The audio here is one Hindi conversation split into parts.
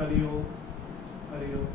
हरि ओम हरि ओम।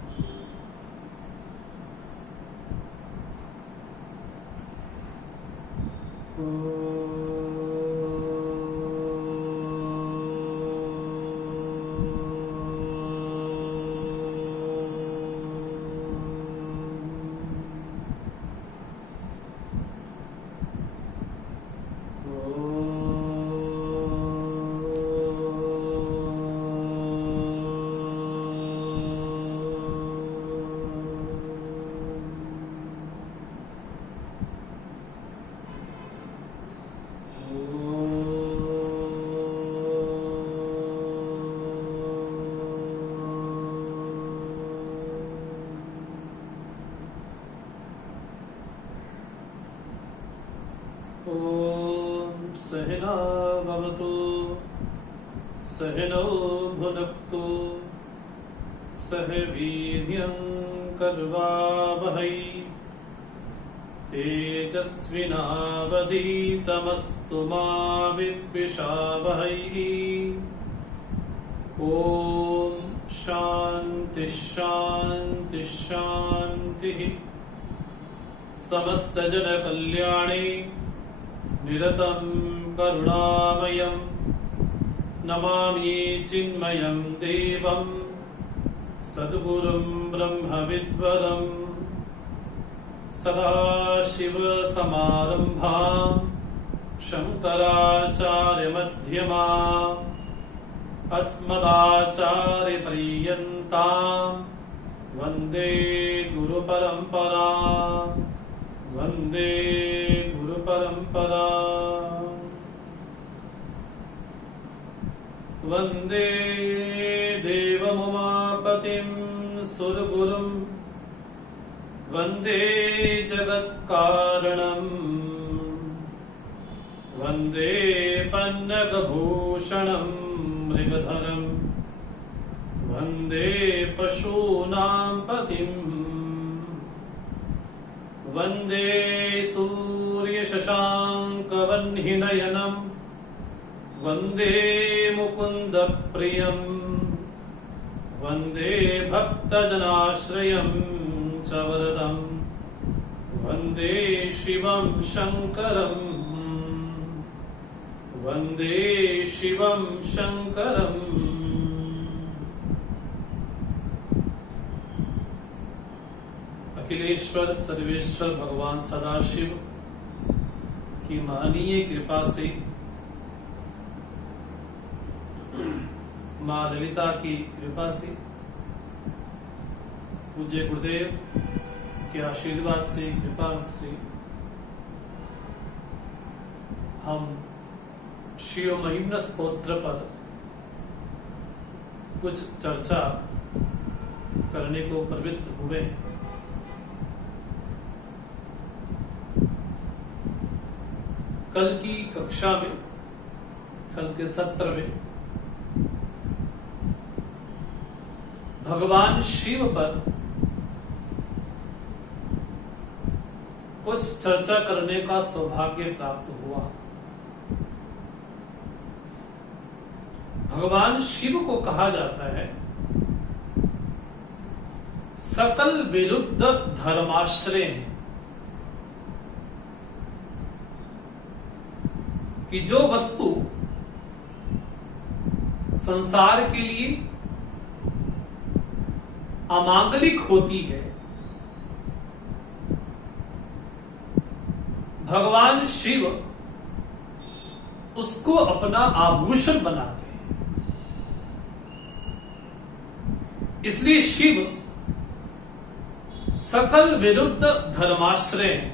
सहना भवतु सहनौ भुनक्तु सह वीर्यं कर्वावहै तेजस्विनावधीतमस्तु मा विद्विषावहै। ॐ शान्ति शान्ति शान्तिः। समस्तजनकल्याणे निरतं करुणामयं नमामि चिन्मयं देवं सद्गुरुं ब्रह्मविद्वरं सदाशिवसमारम्भां शङ्कराचार्यमध्यमाम् अस्मदाचार्यपर्यन्तां वन्दे गुरुपरम्परां वन्दे गुरुपरम्परा। वन्दे देवमुमापतिं सुरगुरुं वन्दे जगत्कारणं वन्दे पन्नगभूषणं मृगधरं वन्दे पशूनां पतिम् वन्दे सूर्यशशाङ्कवह्निनयनं वन्दे मुकुन्दप्रियं वन्दे भक्तजनाश्रयं च वरदं वन्दे शिवं शङ्करं वन्दे शिवं शङ्करम्। अखिलेश्वर सर्वेश्वर भगवान सदाशिव की महनीय कृपा से, मां ललिता की कृपा से, पूज्य गुरुदेव के आशीर्वाद से, कृपा से हम शिव महिम्न स्तोत्र पर कुछ चर्चा करने को प्रवृत्त हुए हैं। कल की कक्षा में, कल के सत्र में भगवान शिव पर कुछ चर्चा करने का सौभाग्य प्राप्त हुआ। भगवान शिव को कहा जाता है सकल विरुद्ध धर्माश्रय, कि जो वस्तु संसार के लिए अमांगलिक होती है, भगवान शिव उसको अपना आभूषण बनाते हैं। इसलिए शिव सकल विरुद्ध धर्माश्रय है।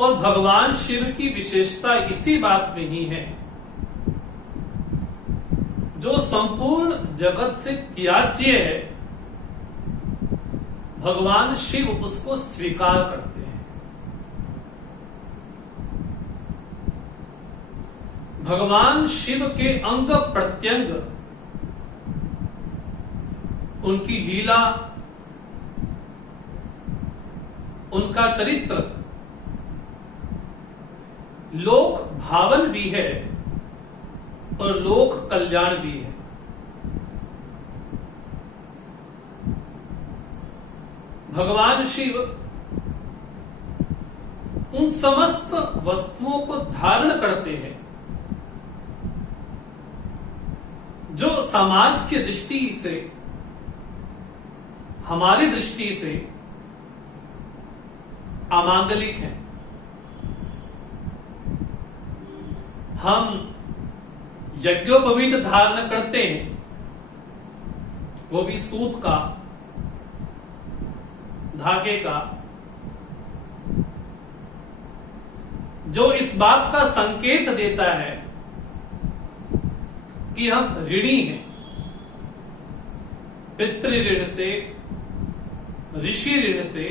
और भगवान शिव की विशेषता इसी बात में ही है, जो संपूर्ण जगत से त्याज्य है, भगवान शिव उसको स्वीकार करते हैं। भगवान शिव के अंग प्रत्यंग, उनकी लीला, उनका चरित्र लोक भावन भी है और लोक कल्याण भी है। भगवान शिव उन समस्त वस्तुओं को धारण करते हैं जो समाज की दृष्टि से, हमारी दृष्टि से अमांगलिक है। हम यज्ञोपवीत धारण करते हैं, वो भी सूत का, धागे का, जो इस बात का संकेत देता है कि हम ऋणी हैं। पितृ ऋण से, ऋषि ऋण से,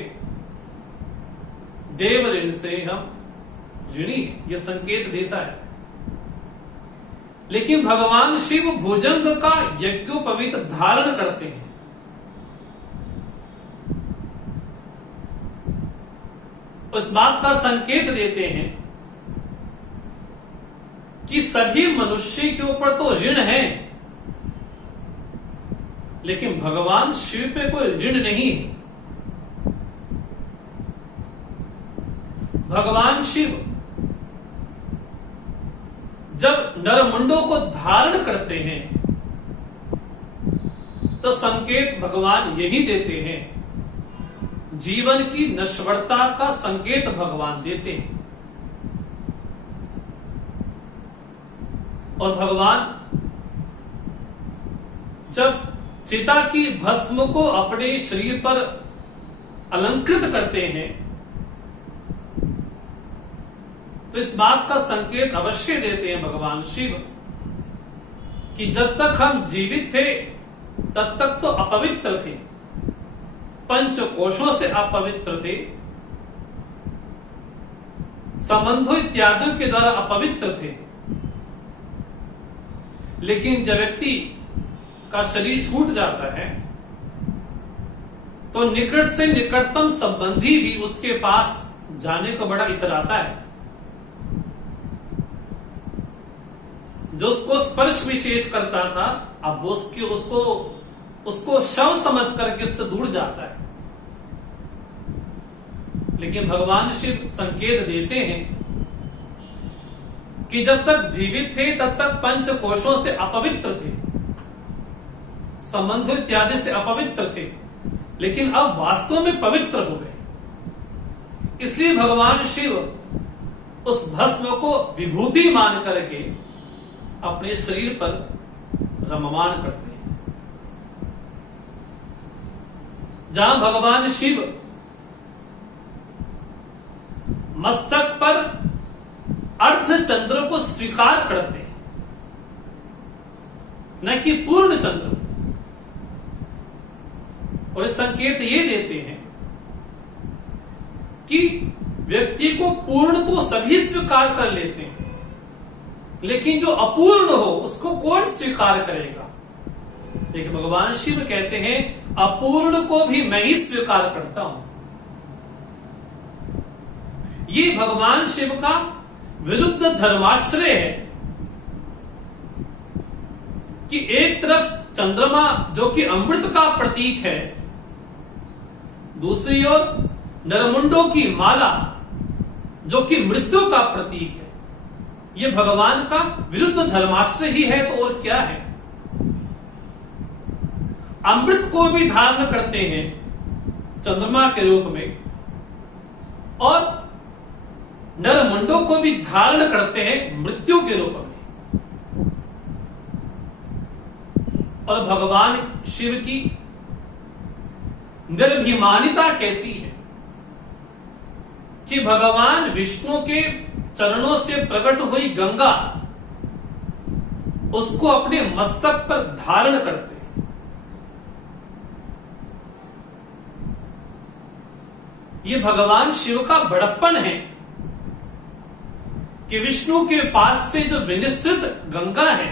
देव ऋण से हम ऋणी हैं, यह संकेत देता है। लेकिन भगवान शिव भुजंग का यज्ञोपवीत धारण करते हैं। उस बात का संकेत देते हैं कि सभी मनुष्य के ऊपर तो ऋण है, लेकिन भगवान शिव पे कोई ऋण नहीं है। भगवान शिव जब नरमुंडों को धारण करते हैं तो संकेत भगवान यही देते हैं, जीवन की नश्वरता का संकेत भगवान देते हैं। और भगवान जब चिता की भस्म को अपने शरीर पर अलंकृत करते हैं तो इस बात का संकेत अवश्य देते हैं भगवान शिव कि जब तक हम जीवित थे तब तक तो अपवित्र थे, पंच कोशों से अपवित्र थे, संबंधों इत्यादियों के द्वारा अपवित्र थे। लेकिन जब व्यक्ति का शरीर छूट जाता है तो निकट से निकटतम संबंधी भी उसके पास जाने को बड़ा इतराता है। जो उसको स्पर्श विशेष करता था अब वो उसको शव समझ करके उससे दूर जाता है। लेकिन भगवान शिव संकेत देते हैं कि जब तक जीवित थे तब तक पंच कोशों से अपवित्र थे, संबंधों इत्यादि से अपवित्र थे, लेकिन अब वास्तव में पवित्र हो गए। इसलिए भगवान शिव उस भस्म को विभूति मान करके अपने शरीर पर रममान करते हैं। जहां भगवान शिव मस्तक पर अर्धचंद्र को स्वीकार करते हैं, न कि पूर्ण चंद्र। और इस संकेत ये देते हैं कि व्यक्ति को पूर्ण तो सभी स्वीकार कर लेते हैं, लेकिन जो अपूर्ण हो उसको कौन स्वीकार करेगा। लेकिन भगवान शिव कहते हैं अपूर्ण को भी मैं ही स्वीकार करता हूं। ये भगवान शिव का विरुद्ध धर्माश्रय है कि एक तरफ चंद्रमा जो कि अमृत का प्रतीक है, दूसरी ओर नरमुंडों की माला जो कि मृत्यु का प्रतीक है। ये भगवान का विरुद्ध धर्माश्रय ही है तो और क्या है। अमृत को भी धारण करते हैं चंद्रमा के रूप में और नरमुंडों को भी धारण करते हैं मृत्यु के रूप में। और भगवान शिव की निर्भिमानिता कैसी है कि भगवान विष्णु के चरणों से प्रकट हुई गंगा उसको अपने मस्तक पर धारण करते हैं। ये भगवान शिव का बड़प्पन है कि विष्णु के पास से जो विनिश्चित गंगा है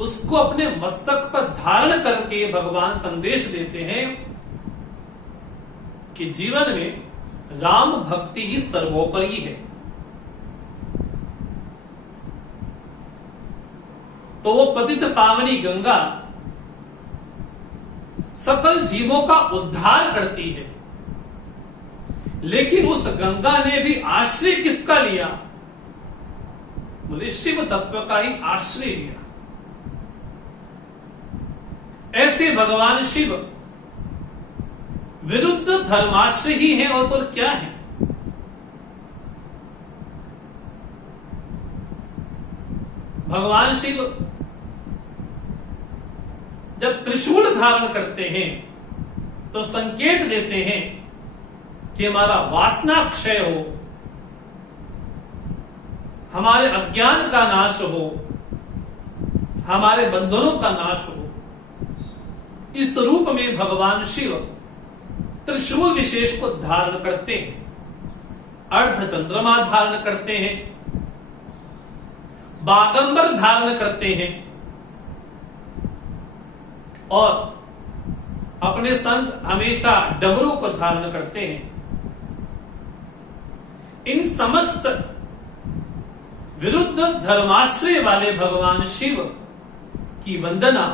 उसको अपने मस्तक पर धारण करके भगवान संदेश देते हैं कि जीवन में राम भक्ति ही सर्वोपरि है। तो वो पतित पावनी गंगा सकल जीवों का उद्धार करती है। लेकिन उस गंगा ने भी आश्रय किसका लिया? बोले शिव तत्व का ही आश्रय लिया। ऐसे भगवान शिव विरुद्ध धर्माश्रय ही है और तो क्या है? भगवान शिव जब त्रिशूल धारण करते हैं तो संकेत देते हैं कि हमारा वासना क्षय हो, हमारे अज्ञान का नाश हो, हमारे बंधनों का नाश हो। इस रूप में भगवान शिव त्रिशूल विशेष को धारण करते हैं, अर्ध चंद्रमा धारण करते हैं, बागंबर धारण करते हैं और अपने संग हमेशा डमरू को धारण करते हैं। इन समस्त विरुद्ध धर्माश्रय वाले भगवान शिव की वंदना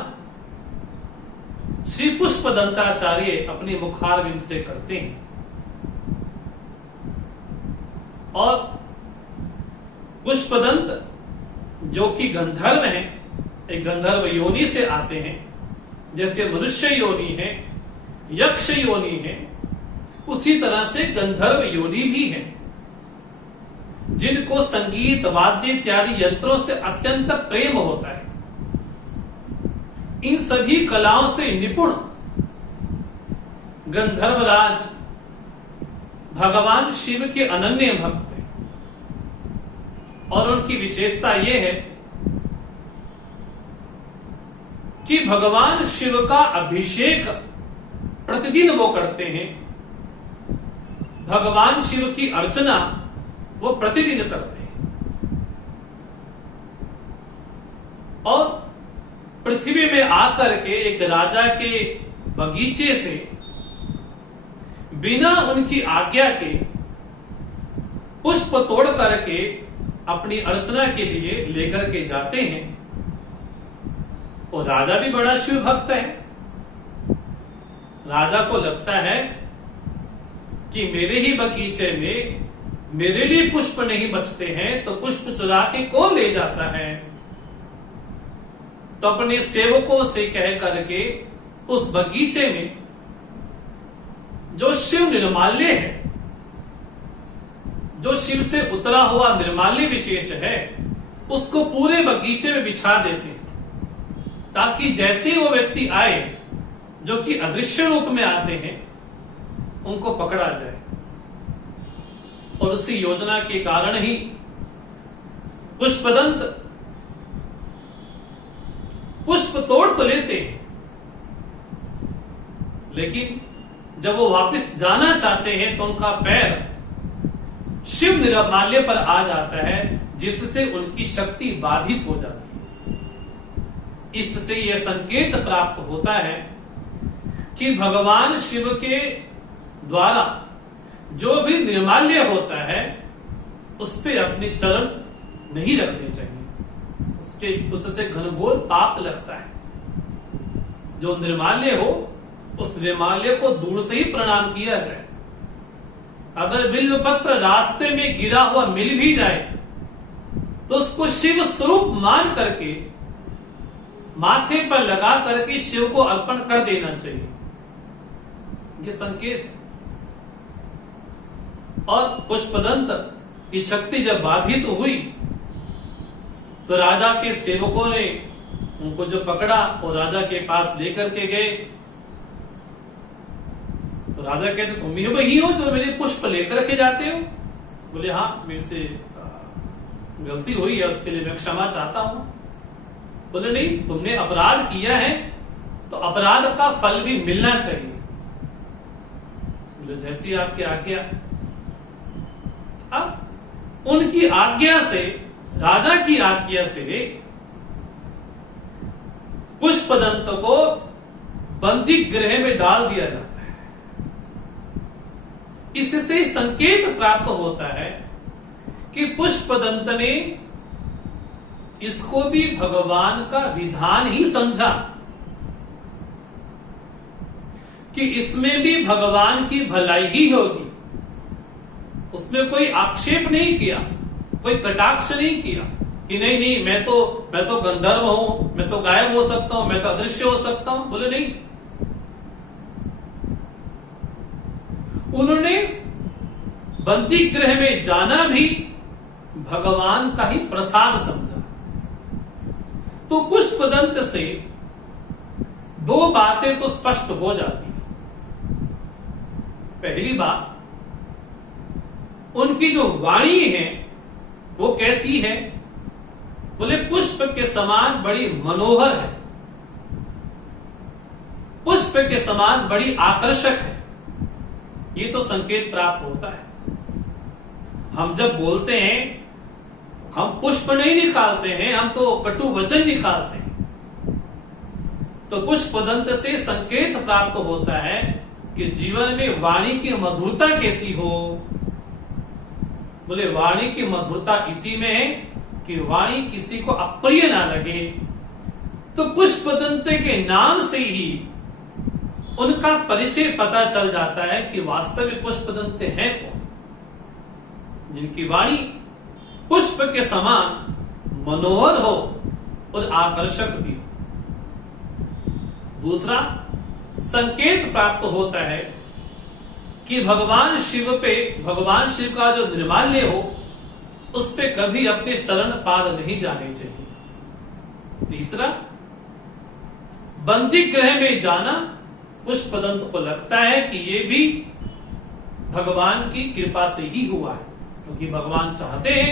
श्री पुष्पदंताचार्य अपने मुखारविंद से करते हैं। और पुष्पदंत जो कि गंधर्व हैं, एक गंधर्व योनि से आते हैं, जैसे मनुष्य योनि है, यक्ष योनि है, उसी तरह से गंधर्व योनि भी है, जिनको संगीत वाद्य इत्यादि यंत्रों से अत्यंत प्रेम होता है। इन सभी कलाओं से निपुण गंधर्वराज भगवान शिव के अनन्य भक्त हैं और उनकी विशेषता यह है कि भगवान शिव का अभिषेक प्रतिदिन वो करते हैं, भगवान शिव की अर्चना वो प्रतिदिन करते हैं और पृथ्वी में आकर के एक राजा के बगीचे से बिना उनकी आज्ञा के पुष्प तोड़ करके अपनी अर्चना के लिए लेकर के जाते हैं। और राजा भी बड़ा शिव भक्त है। राजा को लगता है कि मेरे ही बगीचे में मेरे लिए पुष्प नहीं बचते हैं तो पुष्प चुरा के कौन ले जाता है। तो अपने सेवकों से कह करके उस बगीचे में जो शिव निर्माल्य है, जो शिव से उतरा हुआ निर्माल्य विशेष है, उसको पूरे बगीचे में बिछा देते हैं ताकि जैसे वो व्यक्ति आए जो कि अदृश्य रूप में आते हैं उनको पकड़ा जाए। और उसी योजना के कारण ही पुष्पदंत पुष्प तोड़ तो लेते हैं, लेकिन जब वो वापस जाना चाहते हैं तो उनका पैर शिव निर्माल्य पर आ जाता है, जिससे उनकी शक्ति बाधित हो जाती है। इससे यह संकेत प्राप्त होता है कि भगवान शिव के द्वारा जो भी निर्माल्य होता है उस पे अपने चरण नहीं रखने चाहिए, उससे घनघोर पाप लगता है। जो निर्माल्य हो उस निर्माल्य को दूर से ही प्रणाम किया जाए। अगर बिल्व पत्र रास्ते में गिरा हुआ मिल भी जाए तो उसको शिव स्वरूप मान करके माथे पर लगा करके शिव को अर्पण कर देना चाहिए। ये संकेत है। और पुष्पदंत की शक्ति जब बाधित हुई तो राजा के सेवकों ने उनको जो पकड़ा और राजा के पास लेकर के गए तो राजा कहते तुम ही वही हो जो मेरे पुष्प लेकर के जाते हो। बोले हाँ, मेरे से गलती हुई है, उसके लिए मैं क्षमा चाहता हूं। बोले नहीं, तुमने अपराध किया है तो अपराध का फल भी मिलना चाहिए। बोले जैसी आपकी आज्ञा। अब उनकी आज्ञा से, राजा की आज्ञा से पुष्पदंत को बंदी गृह में डाल दिया जाता है। इससे संकेत प्राप्त होता है कि पुष्पदंत ने इसको भी भगवान का विधान ही समझा कि इसमें भी भगवान की भलाई ही होगी। उसमें कोई आक्षेप नहीं किया, कोई कटाक्ष नहीं किया कि नहीं नहीं मैं तो गंधर्व हूं, मैं तो गायब हो सकता हूं, मैं तो अदृश्य हो सकता हूं। बोले नहीं, उन्होंने बंदी गृह में जाना भी भगवान का ही प्रसाद समझा। तो पुष्पदंत से दो बातें तो स्पष्ट हो जाती हैं। पहली बात, उनकी जो वाणी है वो कैसी है? बोले पुष्प के समान बड़ी मनोहर है, पुष्प के समान बड़ी आकर्षक है। ये तो संकेत प्राप्त होता है। हम जब बोलते हैं हम पुष्प नहीं निकालते हैं, हम तो कटु वचन निकालते हैं। तो पुष्पदंत से संकेत प्राप्त होता है कि जीवन में वाणी की मधुरता कैसी हो। बोले वाणी की मधुरता इसी में है कि वाणी किसी को अप्रिय ना लगे। तो पुष्पदंत के नाम से ही उनका परिचय पता चल जाता है कि वास्तविक पुष्पदंत हैं कौन, जिनकी वाणी पुष्प के समान मनोहर हो और आकर्षक भी हो। दूसरा संकेत प्राप्त होता है कि भगवान शिव का जो निर्माल्य हो उस पे कभी अपने चरण पाद नहीं जाने चाहिए। तीसरा, बंदी गृह में जाना पुष्पदंत को लगता है कि ये भी भगवान की कृपा से ही हुआ है, क्योंकि भगवान चाहते हैं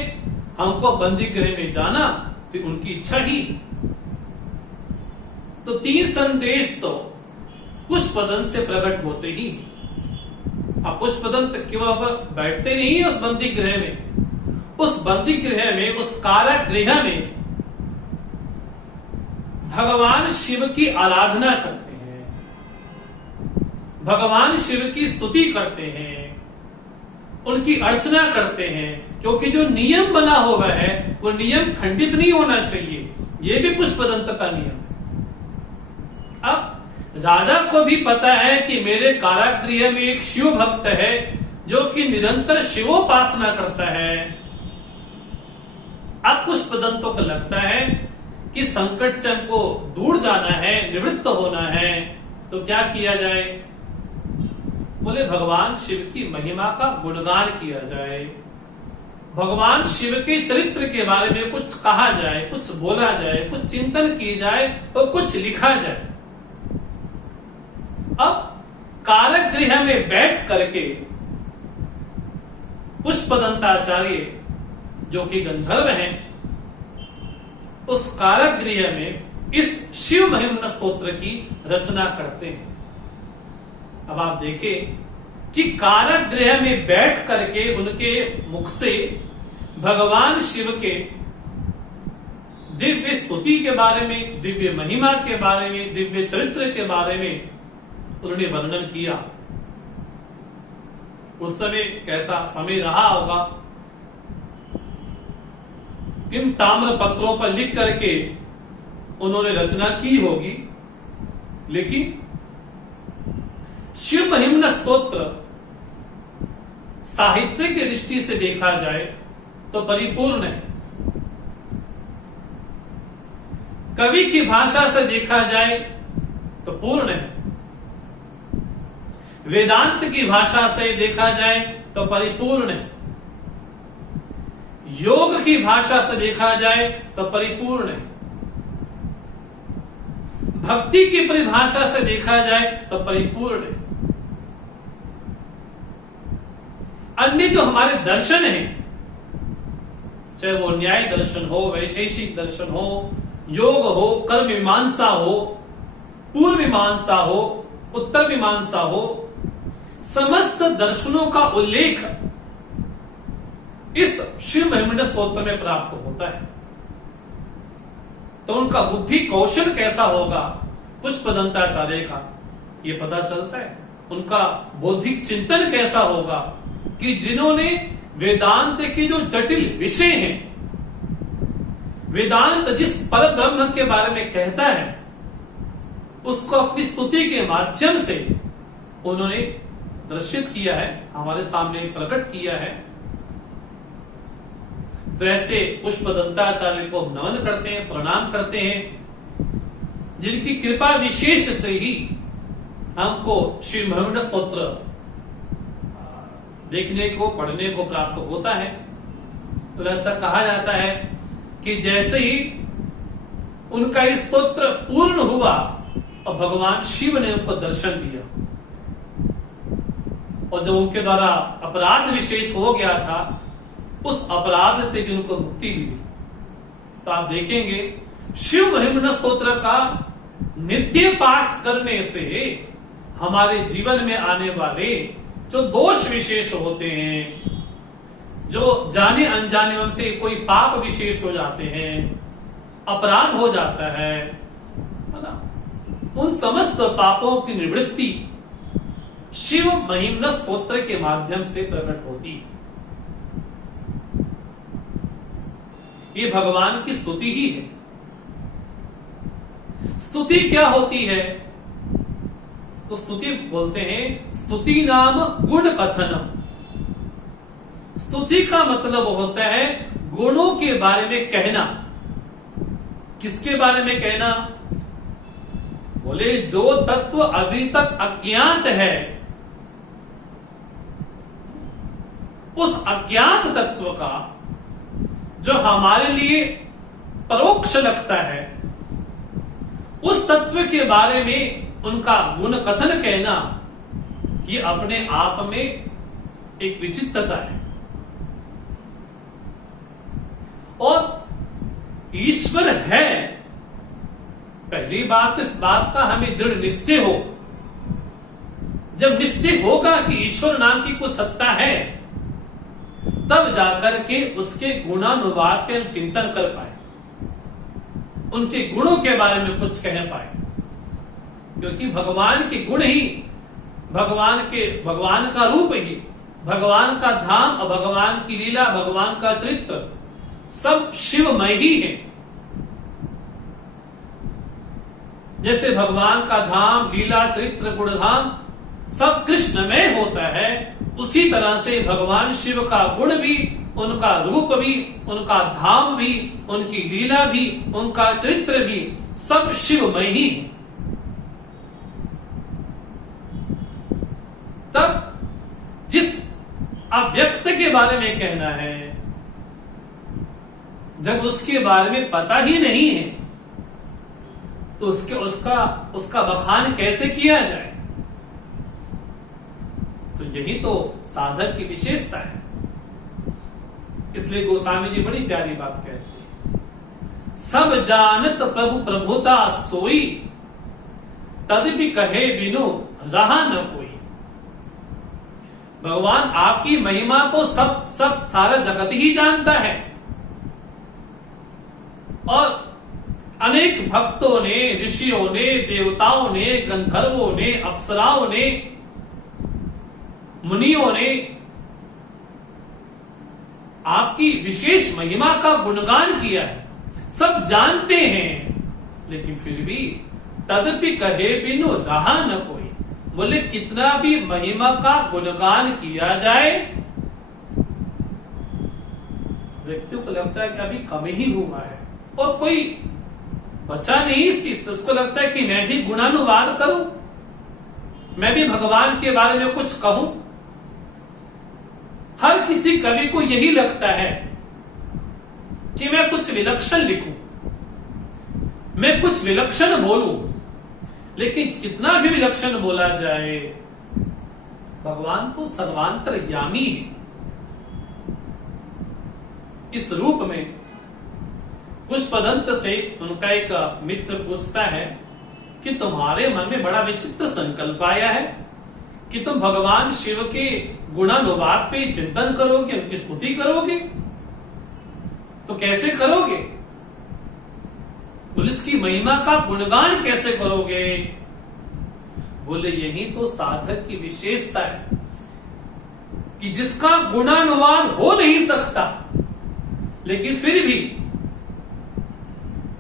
हमको बंदी गृह में जाना, तो उनकी इच्छा ही। तो तीन संदेश तो पुष्पदंत से प्रकट होते ही। अब पुष्पदंत केवल बैठते नहीं है उस बंदी गृह में, उस बंदी गृह में, उस कारागृह में भगवान शिव की आराधना करते हैं, भगवान शिव की स्तुति करते हैं, उनकी अर्चना करते हैं, क्योंकि जो नियम बना हुआ है वो नियम खंडित नहीं होना चाहिए। ये भी पुष्पदंत का नियम है। अब राजा को भी पता है कि मेरे कारागृह में एक शिव भक्त है जो कि निरंतर शिवोपासना करता है। अब पुष्पदंतों को लगता है कि संकट से हमको दूर जाना है, निवृत्त होना है, तो क्या किया जाए? बोले भगवान शिव की महिमा का गुणगान किया जाए, भगवान शिव के चरित्र के बारे में कुछ कहा जाए, कुछ बोला जाए, कुछ चिंतन की जाए और कुछ लिखा जाए। अब कारागृह में बैठ करके पुष्पदंताचार्य जो कि गंधर्व हैं, उस कारागृह में इस शिव महिम्न स्तोत्र की रचना करते हैं। अब आप देखें कि कारागृह में बैठ करके उनके मुख से भगवान शिव के दिव्य स्तुति के बारे में, दिव्य महिमा के बारे में, दिव्य चरित्र के बारे में उन्होंने वर्णन किया। उस समय कैसा समय रहा होगा, किन ताम्र पत्रों पर लिख करके उन्होंने रचना की होगी। लेकिन शिव महिम्न स्तोत्र साहित्य की दृष्टि से देखा जाए तो परिपूर्ण है, कवि की भाषा से देखा जाए तो पूर्ण है, वेदांत की भाषा से देखा जाए तो परिपूर्ण है, योग की भाषा से देखा जाए तो परिपूर्ण है, भक्ति की परिभाषा से देखा जाए तो परिपूर्ण है। अन्य जो हमारे दर्शन हैं, चाहे वो न्याय दर्शन हो, वैशेषिक दर्शन हो, योग हो, कर्म मीमांसा हो, पूर्व मीमांसा हो, उत्तर मीमांसा हो, समस्त दर्शनों का उल्लेख इस शिव महिम्न स्तोत्र में प्राप्त होता है। तो उनका बुद्धि कौशल कैसा होगा पुष्पदंताचार्य का, ये पता चलता है। उनका बौद्धिक चिंतन कैसा होगा कि जिन्होंने वेदांत के जो जटिल विषय हैं, वेदांत जिस पर ब्रह्म के बारे में कहता है उसको अपनी स्तुति के माध्यम से उन्होंने दर्शित किया है, हमारे सामने प्रकट किया है। तो ऐसे पुष्पदंताचार्य को नमन करते हैं, प्रणाम करते हैं, जिनकी कृपा विशेष से ही हमको श्री महिमन स्तोत्र देखने को, पढ़ने को प्राप्त होता है। तो ऐसा कहा जाता है कि जैसे ही उनका स्तोत्र पूर्ण हुआ और भगवान शिव ने उनको दर्शन दिया, और जब उनके द्वारा अपराध विशेष हो गया था, उस अपराध से भी उनको मुक्ति मिली। तो आप देखेंगे शिव महिमन स्तोत्र का नित्य पाठ करने से हमारे जीवन में आने वाले जो दोष विशेष होते हैं, जो जाने अनजाने हमसे कोई पाप विशेष हो जाते हैं, अपराध हो जाता है ना, उन समस्त पापों की निवृत्ति शिव महिमन स्तोत्र के माध्यम से प्रकट होती है। ये भगवान की स्तुति ही है। स्तुति क्या होती है? तो स्तुति बोलते हैं स्तुति नाम गुण कथनम। स्तुति का मतलब होता है गुणों के बारे में कहना। किसके बारे में कहना? बोले जो तत्व अभी तक अज्ञात है, उस अज्ञात तत्व का जो हमारे लिए परोक्ष लगता है, उस तत्व के बारे में उनका गुण कथन कहना, ये अपने आप में एक विचित्रता है। और ईश्वर है, पहली बात इस बात का हमें दृढ़ निश्चय हो। जब निश्चय होगा कि ईश्वर नाम की कुछ सत्ता है, तब जाकर के उसके गुणानुवाद पे हम चिंतन कर पाए, उनके गुणों के बारे में कुछ कह पाए। क्योंकि भगवान के गुण ही, भगवान का रूप ही, भगवान का धाम और भगवान की लीला, भगवान का चरित्र सब शिवमय ही है। जैसे भगवान का धाम, लीला, चरित्र, गुणधाम सब कृष्णमय होता है, उसी तरह से भगवान शिव का गुण भी, उनका रूप भी, उनका धाम भी, उनकी लीला भी, उनका चरित्र भी सब शिवमय ही है। तब जिस अव्यक्त के बारे में कहना है, जब उसके बारे में पता ही नहीं है, तो उसका बखान कैसे किया जाए? तो यही तो साधक की विशेषता है। इसलिए गोस्वामी जी बड़ी प्यारी बात कहते हैं, सब जानत प्रभु प्रभुता सोई, तदपि कहे बिनु रहा न कोई। भगवान आपकी महिमा तो सब सारा जगत ही जानता है, और अनेक भक्तों ने, ऋषियों ने, देवताओं ने, गंधर्वों ने, अप्सराओं ने, मुनियों ने आपकी विशेष महिमा का गुणगान किया है, सब जानते हैं। लेकिन फिर भी तदपि कहे बिनु रहा न कोई। बोले कितना भी महिमा का गुणगान किया जाए, व्यक्ति को लगता है कि अभी कम ही हुआ है, और कोई बचा नहीं इस चीज से। उसको लगता है कि मैं भी गुणानुवाद करूं, मैं भी भगवान के बारे में कुछ कहूं। हर किसी कवि को यही लगता है कि मैं कुछ विलक्षण लिखूं, मैं कुछ विलक्षण बोलूं। लेकिन कितना भी विलक्षण बोला जाए, भगवान तो सर्वांतर्यामी है। इस रूप में पुष्पदंत से उनका एक मित्र पूछता है कि तुम्हारे मन में बड़ा विचित्र संकल्प आया है कि तुम भगवान शिव के गुणानुवाद पे चिंतन करोगे, उनकी स्तुति करोगे, तो कैसे करोगे? बोले इसकी महिमा का गुणगान कैसे करोगे? बोले यही तो साधक की विशेषता है कि जिसका गुणानुवाद हो नहीं सकता, लेकिन फिर भी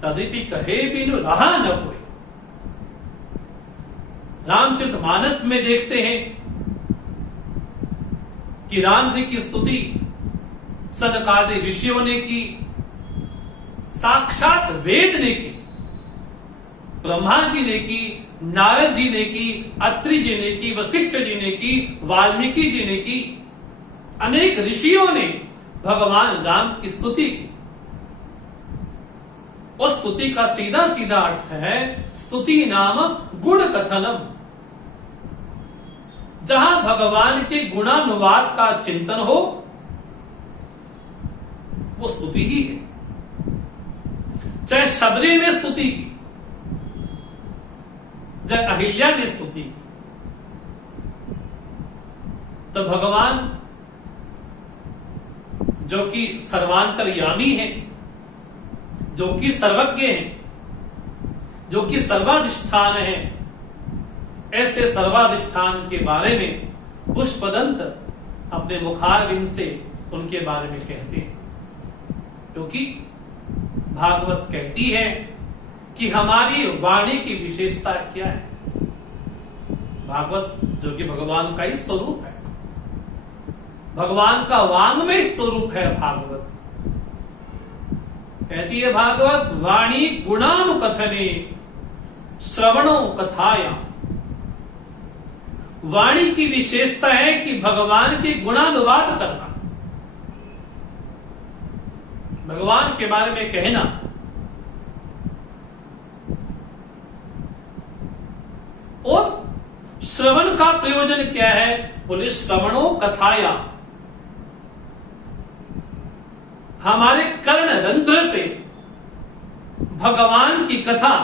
तदिपि कहे बिनु रहा न कोई। रामचरितमानस में देखते हैं कि राम जी की स्तुति सनकादि ऋषियों ने की, साक्षात वेद ने की, ब्रह्मा जी ने की, नारद जी ने की, अत्रि जी ने की, वशिष्ठ जी ने की, वाल्मीकि जी ने की, अनेक ऋषियों ने भगवान राम की स्तुति की। उस स्तुति का सीधा सीधा अर्थ है स्तुति नाम गुण कथनम। जहां भगवान के गुणानुवाद का चिंतन हो वो स्तुति ही है। चाहे शबरी ने स्तुति की, चाहे अहिल्या ने स्तुति की, तो भगवान जो कि सर्वांतर्यामी है, जो कि सर्वज्ञ है, जो कि सर्वाधिष्ठान है, ऐसे सर्वाधिष्ठान के बारे में पुष्पदंत अपने मुखारविंद से उनके बारे में कहते हैं। क्योंकि भागवत कहती है कि हमारी वाणी की विशेषता क्या है। भागवत जो कि भगवान का ही स्वरूप है, भगवान का वांग्मय स्वरूप है भागवत। कहती है भागवत, वाणी गुणानुकथने श्रवणो कथाया। वाणी की विशेषता है कि भगवान के गुणानुवाद करना, भगवान के बारे में कहना। और श्रवण का प्रयोजन क्या है? बोले श्रवणो कथाया। हमारे कर्ण रंध्र से भगवान की कथा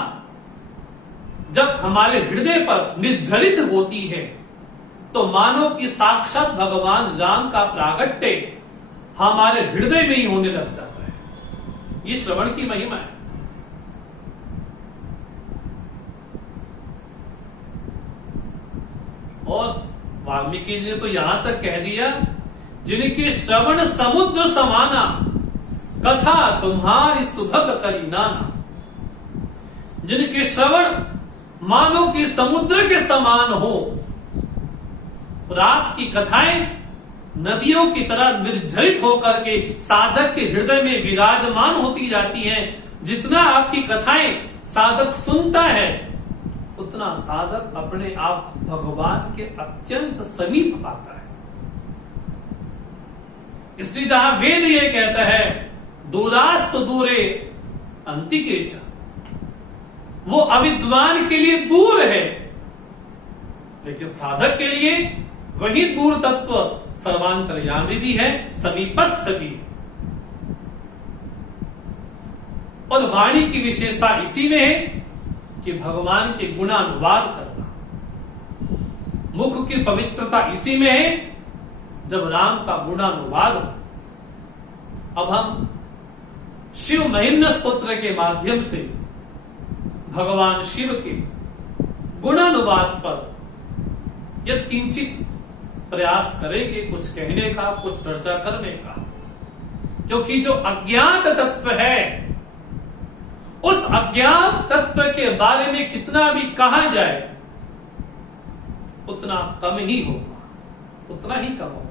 जब हमारे हृदय पर निर्झरित होती है तो मानो कि साक्षात भगवान राम का प्रागट्य हमारे हृदय में ही होने लग जाता है। ये श्रवण की महिमा है। और वाल्मीकि जी ने तो यहां तक कह दिया, जिनके श्रवण समुद्र समाना, कथा तुम्हारी सुभग करी नाना। जिनके श्रवण मानो कि समुद्र के समान हो, और आपकी कथाएं नदियों की तरह निर्झरित होकर के साधक के हृदय में विराजमान होती जाती हैं। जितना आपकी कथाएं साधक सुनता है उतना साधक अपने आप को भगवान के अत्यंत समीप पाता है। इसलिए जहां वेद ये कहता है दूरास दूरे अंतिके च, वो अविद्वान के लिए दूर है, लेकिन साधक के लिए वही दूर तत्व सर्वांतर्यामी भी है, समीपस्थ भी है। और वाणी की विशेषता इसी में है कि भगवान के गुणानुवाद करना। मुख की पवित्रता इसी में है जब राम का गुणानुवाद हो। अब हम शिव महिम्न स्तोत्र के माध्यम से भगवान शिव के गुणानुवाद पर यदि किंचित प्रयास करेंगे कुछ कहने का, कुछ चर्चा करने का। क्योंकि जो अज्ञात तत्व है, उस अज्ञात तत्व के बारे में कितना भी कहा जाए उतना कम ही होगा, उतना ही कम होगा।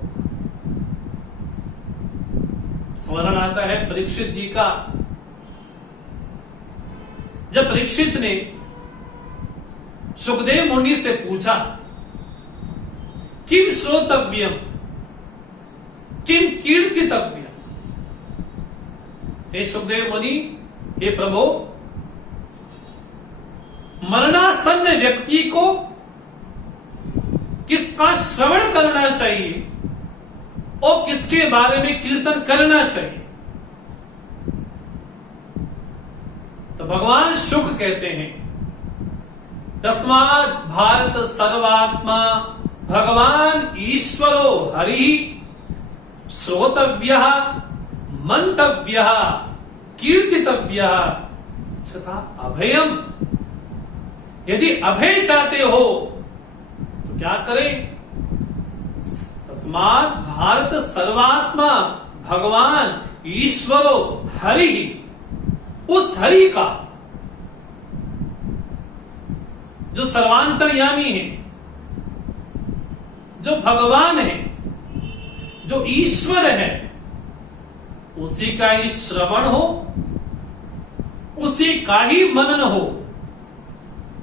स्मरण आता है परीक्षित जी का, जब परीक्षित ने सुखदेव मुनि से पूछा किम श्रोतव्यम किम कीर्तितव्यम। हे सुखदेव मुनि, हे प्रभु, मरणासन्न व्यक्ति को किसका श्रवण करना चाहिए और किसके बारे में कीर्तन करना चाहिए? तो भगवान शुक कहते हैं तस्मात् भारत सर्वात्मा भगवान ईश्वरो हरि श्रोतव्यः मंतव्यः कीर्तितव्यः तथा अभयम। यदि अभय चाहते हो तो क्या करें? तस्मात् भारत सर्वात्मा भगवान ईश्वरो हरि, उस हरि का जो सर्वांतर्यामी है, जो भगवान है, जो ईश्वर है, उसी का ही श्रवण हो, उसी का ही मनन हो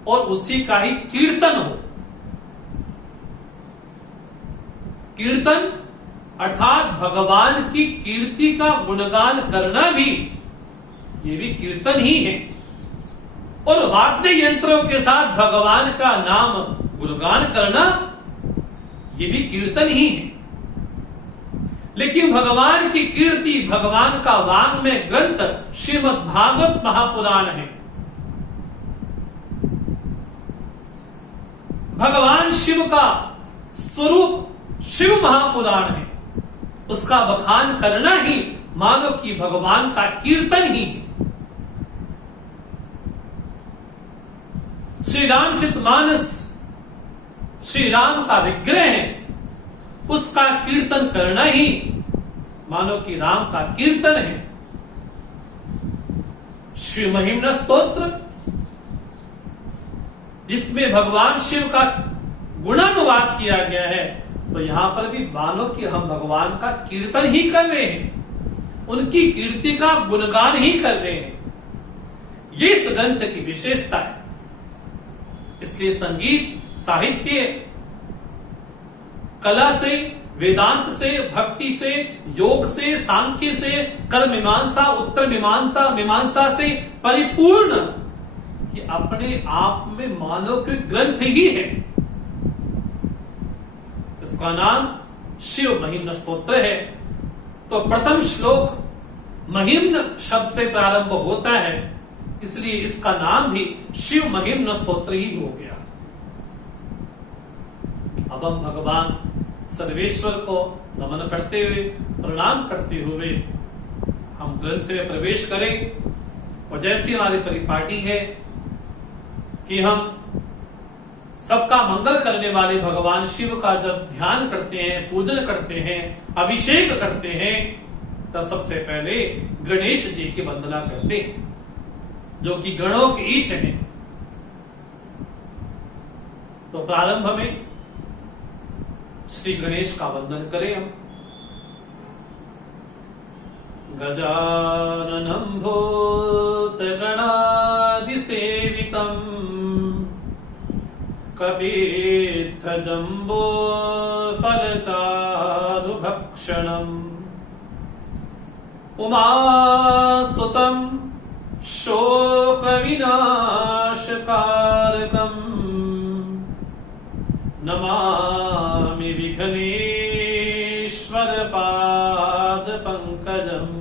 और उसी का ही कीर्तन हो। कीर्तन अर्थात भगवान की कीर्ति का गुणगान करना भी, ये भी कीर्तन ही है। और वाद्य यंत्रों के साथ भगवान का नाम गुणगान करना, ये भी कीर्तन ही है। लेकिन भगवान की कीर्ति, भगवान का वाङ्मय ग्रंथ श्रीमद् भागवत महापुराण है। भगवान शिव का स्वरूप शिव महापुराण है। उसका बखान करना ही मानो कि भगवान का कीर्तन ही है। श्री रामचरितमानस श्री राम का विग्रह है, उसका कीर्तन करना ही मानो कि राम का कीर्तन है। श्री महिम्न स्तोत्र, जिसमें भगवान शिव का गुणानुवाद किया गया है, तो यहां पर भी मानो कि हम भगवान का कीर्तन ही कर रहे हैं, उनकी कीर्ति का गुणगान ही कर रहे हैं। ये इस ग्रंथ की विशेषता है। इसलिए संगीत, साहित्य, कला से, वेदांत से, भक्ति से, योग से, सांख्य से, कर्म मीमांसा, उत्तर मीमांसा से परिपूर्ण ये अपने आप में मानो कि ग्रंथ ही है। इसका नाम शिव महिम्न स्तोत्र है। तो प्रथम श्लोक महिम्न शब्द से प्रारंभ होता है, इसलिए इसका नाम भी शिव महिम्न स्तोत्र ही हो गया। अब हम भगवान सर्वेश्वर को नमन करते हुए, प्रणाम करते हुए हम ग्रंथ में प्रवेश करें। और जैसी हमारी परिपाटी है कि हम सबका मंगल करने वाले भगवान शिव का जब ध्यान करते हैं, पूजन करते हैं, अभिषेक करते हैं, तब सबसे पहले गणेश जी की वंदना करते हैं, जो कि गणों के ईश हैं। तो प्रारंभ में श्री गणेश का वंदन करें हम। गजाननं भूत गणादि सेवितं कपित्थ जम्बो फलचारु भक्षणम् उमासुतं शोक विनाशकारकम् नमामि विघ्नेश्वर पाद पंकजम्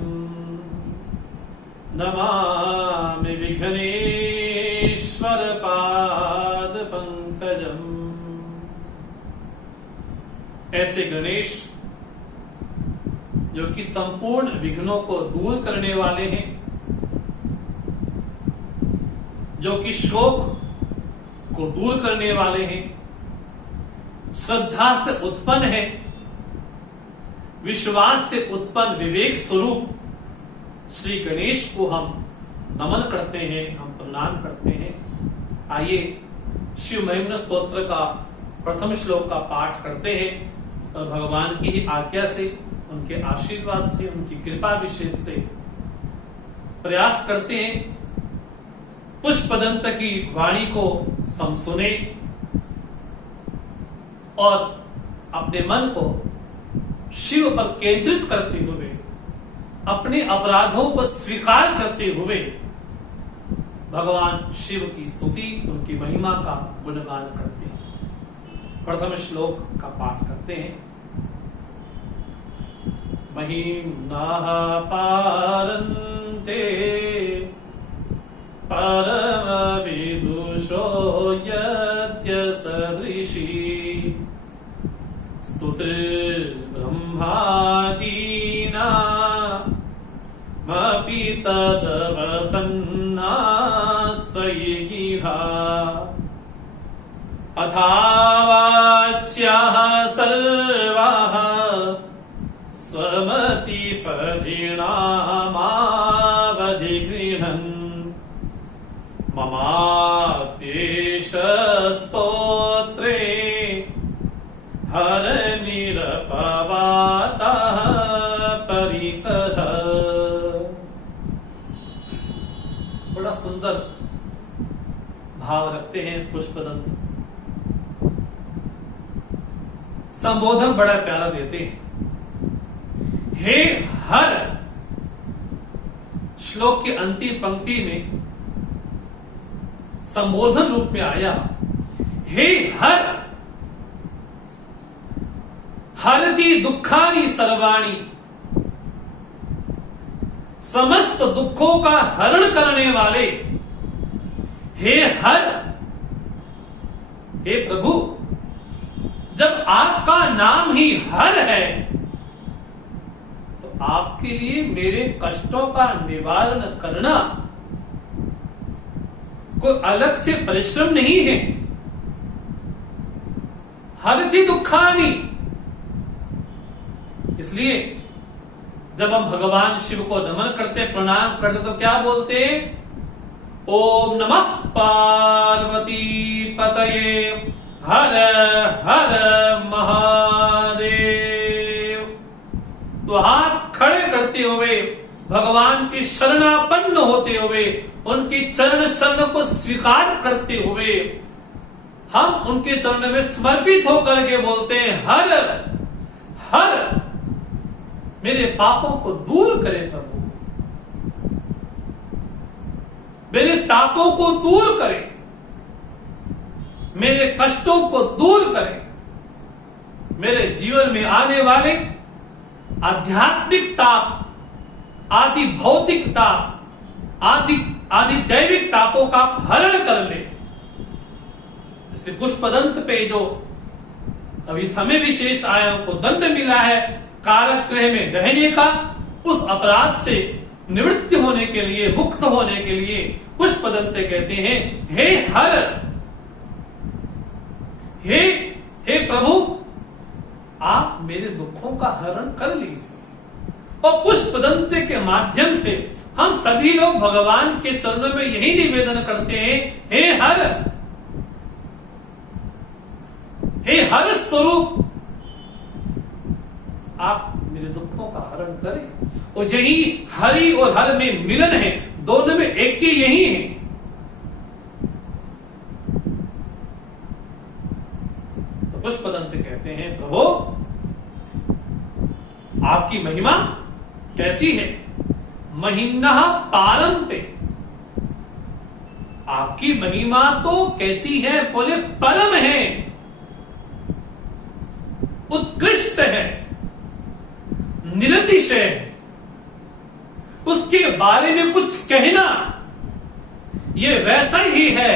नमामि विघ्नेश्वर पाद पंकजम्। ऐसे गणेश जो कि संपूर्ण विघ्नों को दूर करने वाले हैं, जो कि शोक को दूर करने वाले हैं, श्रद्धा से उत्पन्न है, विश्वास से उत्पन्न विवेक स्वरूप श्री गणेश को हम नमन करते हैं, हम प्रणाम करते हैं। आइए शिव महिम्न स्तोत्र का प्रथम श्लोक का पाठ करते हैं और भगवान की ही आज्ञा से, उनके आशीर्वाद से, उनकी कृपा विशेष से प्रयास करते हैं पुष्पदंत की वाणी को सुने और अपने मन को शिव पर केंद्रित करते हुए, अपने अपराधों को स्वीकार करते हुए भगवान शिव की स्तुति, उनकी महिमा का गुणगान करते हैं। प्रथम श्लोक का पाठ करते हैं। महिम्नाः पारन्ते परम विदुषो यद्य सदृशी स्तुतिर्ब्रह्मादीनामपि तदवसन्नास्त्वयिहा अथावाच्याः सर्वाः स्वमति परिणामावधिगृह्णन् ममाप्येष स्तोत्रे हर निरपवातः परिकरः। बड़ा सुंदर भाव रखते हैं पुष्पदंत। संबोधन बड़ा प्यारा देते हैं। हे हर, श्लोक की अंतिम पंक्ति में संबोधन रूप में आया हे हर, हरति दुखानि सर्वाणि, समस्त दुखों का हरण करने वाले हे हर। हे प्रभु, जब आपका नाम ही हर है तो आपके लिए मेरे कष्टों का निवारण करना कोई अलग से परिश्रम नहीं है। हरति दुखानि, इसलिए जब हम भगवान शिव को नमन करते, प्रणाम करते तो क्या बोलते? ओम नमः पार्वती पतये हर हर महादेव। तो हाथ खड़े करते हुए भगवान की शरणापन्न होते हुए, उनकी चरण शरण को स्वीकार करते हुए हम उनके चरण में समर्पित होकर के बोलते हैं हर हर, मेरे पापों को दूर करे प्रभु, मेरे तापों को दूर करे, मेरे कष्टों को दूर करे, मेरे जीवन में आने वाले आध्यात्मिक ताप, आदि भौतिक ताप, आदि दैविक तापों का हरण कर ले। इसलिए पुष्पदंत पे जो अभी समय विशेष आया को दंड मिला है कारागृह में रहने का, उस अपराध से निवृत्ति होने के लिए, मुक्त होने के लिए पुष्पदंत कहते हैं हे हर, हे प्रभु, आप मेरे दुखों का हरण कर लीजिए। और पुष्पदंत के माध्यम से हम सभी लोग भगवान के चरणों में यही निवेदन करते हैं हे हर स्वरूप, आप मेरे दुखों का हरण करें। और यही हरि और हर में मिलन है, दोनों में एक ही यही है। तो पुष्पदंत कहते हैं प्रभु, आपकी महिमा कैसी है? महिम्नः पारन्ते, आपकी महिमा तो कैसी है? बोले परम है, उत्कृष्ट है, निरतिशय है। उसके बारे में कुछ कहना ये वैसा ही है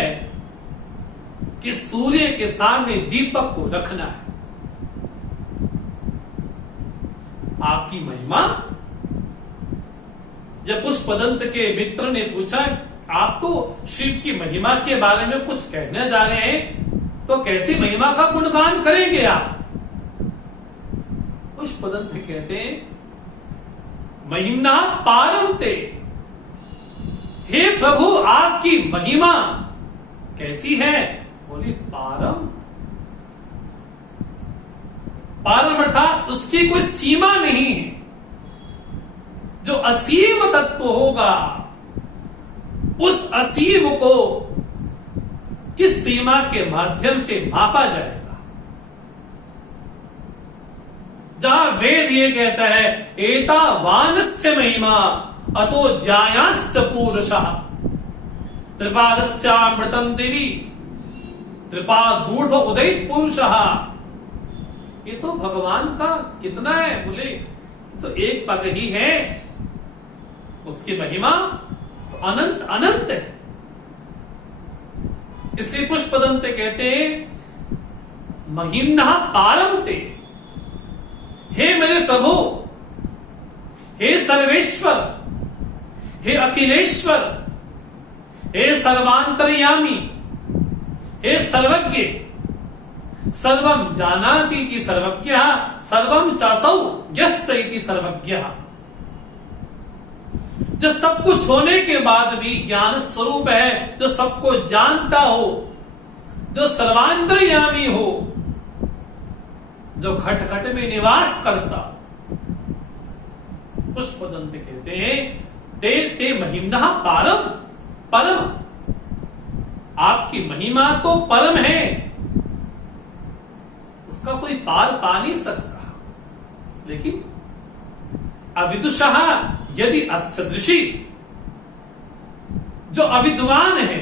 कि सूर्य के सामने दीपक को रखना है। आपकी महिमा, जब पुष्पदंत के मित्र ने पूछा आप तो शिव की महिमा के बारे में कुछ कहने जा रहे हैं, तो कैसी महिमा का गुणगान करेंगे आप? पुष्पदंत कहते हैं महिम्ना पारन्ते, हे प्रभु आपकी महिमा कैसी है? बोली पारम। पारम अर्थात उसकी कोई सीमा नहीं है। जो असीम तत्व होगा उस असीम को किस सीमा के माध्यम से मापा जाएगा? जहां वेद ये कहता है एता वानस्य महिमा अतो ज्यायाश्च पूरुषः त्रिपादस्यामृतं दिवि त्रिपादूर्ध उदयित पुरुषः। ये तो भगवान का कितना है? बोले तो एक पग ही है, उसकी महिमा तो अनंत अनंत है। इसलिए पुष्पदंत कहते हैं महिम्नः पारन्ते, हे मेरे प्रभु, हे सर्वेश्वर, हे अखिलेश्वर, हे सर्वांतर्यामी, हे सर्वज्ञ, सर्वम जानाति इति सर्वज्ञः, सर्वम चासौ यश्च इति सर्वज्ञः। जो सब कुछ होने के बाद भी ज्ञान स्वरूप है, जो सबको जानता हो, जो सर्वांतर्यामी हो, जो घट घट में निवास करता। पुष्पदंत कहते हैं ते ते महिमना पारम परम, आपकी महिमा तो परम है, उसका कोई पार पा नहीं सकता। लेकिन अविदुषः यदि अस्थिदृशी, जो अविद्वान है,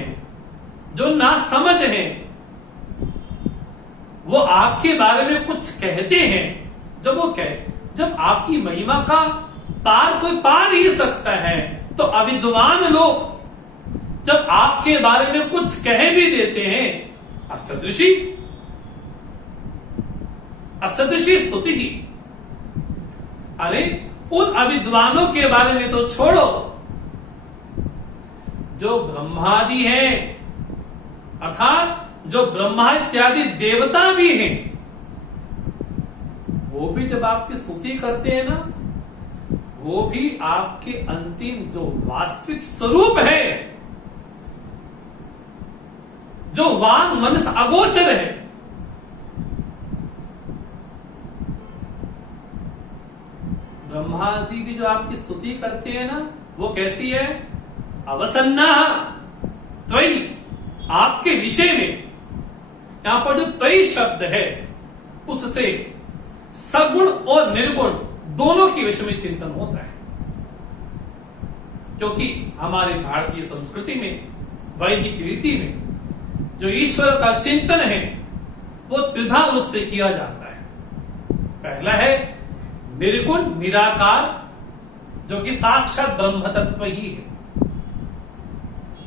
जो ना समझ है, वो आपके बारे में कुछ कहते हैं। जब आपकी महिमा का पार कोई पा नहीं सकता है, तो अविद्वान लोग जब आपके बारे में कुछ कह भी देते हैं, असदृशी असदृशी स्तुति ही। अरे उन अविद्वानों के बारे में तो छोड़ो, जो ब्रह्मादि हैं, अर्थात जो ब्रह्मा इत्यादि देवता भी हैं, वो भी जब आपकी स्तुति करते हैं ना, वो भी आपके अंतिम जो वास्तविक स्वरूप है, जो वांग मनस अगोचर है, ब्रह्मादि की जो आपकी स्तुति करते हैं ना, वो कैसी है? अवसन्ना त्वयि, आपके विषय में। यहां पर जो त्वयि शब्द है, उससे सगुण और निर्गुण दोनों के विषय में चिंतन होता है। क्योंकि हमारे भारतीय संस्कृति में, वैदिक रीति में जो ईश्वर का चिंतन है, वो त्रिधा रूप से किया जाता है। पहला है निर्गुण निराकार, जो कि साक्षात ब्रह्म तत्व ही है।